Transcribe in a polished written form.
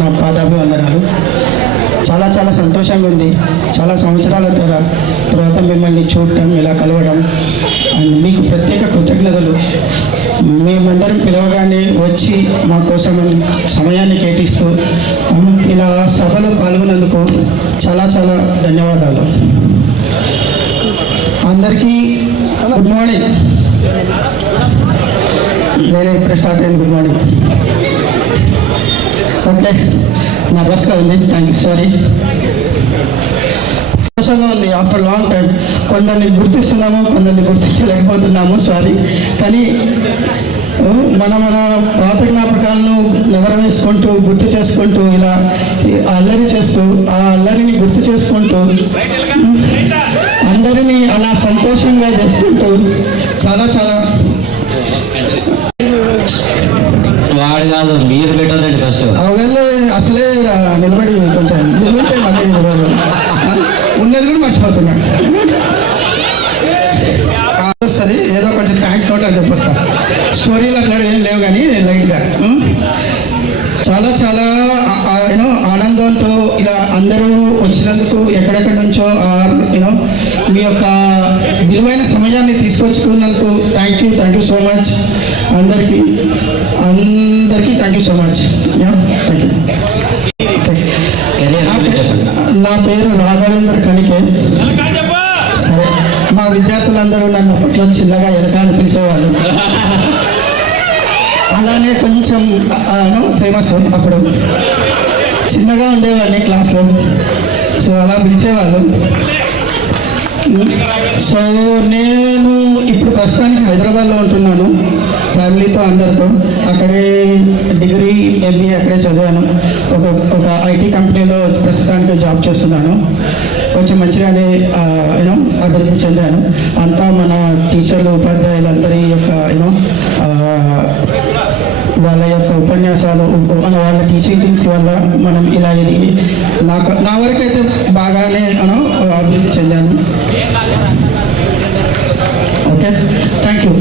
నా పాదాభివందనాలు. చాలా చాలా సంతోషంగా ఉంది. చాలా సంవత్సరాల తర్వాత మిమ్మల్ని చూడటం, ఇలా కలవడం, అండ్ మీకు ప్రత్యేక కృతజ్ఞతలు. మేమందరం పిలవగానే వచ్చి మా కోసం సమయాన్ని కేటిస్తూ ఇలా సభలో పాల్గొన్నందుకు చాలా చాలా ధన్యవాదాలు. అందరికీ గుడ్ మార్నింగ్. నేను ఇప్పుడు స్టార్ట్ అయింది. Good morning. ఓకే, నర్వస్గా ఉంది. Thank you. సారీ. సంతోషంగా ఉంది. ఆఫ్టర్ లాంగ్ టైం కొందరిని గుర్తిస్తున్నాము, కొందరిని గుర్తించలేకపోతున్నాము. సారీ. కానీ మన పాత జ్ఞాపకాలను నెవరవేసుకుంటూ, గుర్తు చేసుకుంటూ, ఇలా అల్లరి చేస్తూ, ఆ అల్లరిని గుర్తు చేసుకుంటూ, అందరినీ అలా సంతోషంగా చేసుకుంటూ చాలా చాలా వాడు కాదు, మీరు పెట్టదండి ఫస్ట్. అవన్నీ అసలే నిలబడి కొంచెం నిలబడితే మళ్ళీ ఉన్నది కూడా మర్చిపోతున్నాడు. వస్తుంది ఏదో కొంచెం థ్యాంక్స్ నోట్ అని చెప్పొస్తా. స్టోరీలు అట్లా ఏం లేవు కానీ లైట్గా చాలా చాలా యూనో ఆనందంతో ఇలా అందరూ వచ్చినందుకు, ఎక్కడెక్కడి నుంచో యూనో మీ యొక్క విలువైన సమయాన్ని తీసుకొచ్చుకున్నందుకు థ్యాంక్ యూ సో మచ్. అందరికీ thank you so much. Thank you. నా పేరు రాఘవేంద్ర కనికే. సరే, మా విద్యార్థులందరూ నన్ను అప్పట్లో చిన్నగా ఎరక అని పిలిచేవాళ్ళు. అలానే కొంచెం ఫేమస్. అప్పుడు చిన్నగా ఉండేవాడిని క్లాస్లో, సో అలా పిలిచేవాళ్ళు. సో నేను ఇప్పుడు ప్రస్తుతానికి హైదరాబాద్లో ఉంటున్నాను ఫ్యామిలీతో, అందరితో. అక్కడే డిగ్రీ, ఎంబీఏ అక్కడే చదివాను. ఒక ఐటీ కంపెనీలో ప్రస్తుతానికి జాబ్ చేస్తున్నాను. కొంచెం మంచిగానే యూనో అభివృద్ధి చెందాను. అంతా మన టీచర్లు, ఉపాధ్యాయులందరి యొక్క యూనో వాళ్ళ యొక్క ఉపన్యాసాలు, వాళ్ళ టీచింగ్ థింగ్స్ వల్ల మనం ఇలా ఎదిగి నా వరకైతే బాగానే అభివృద్ధి చెందాను. Okay, thank you.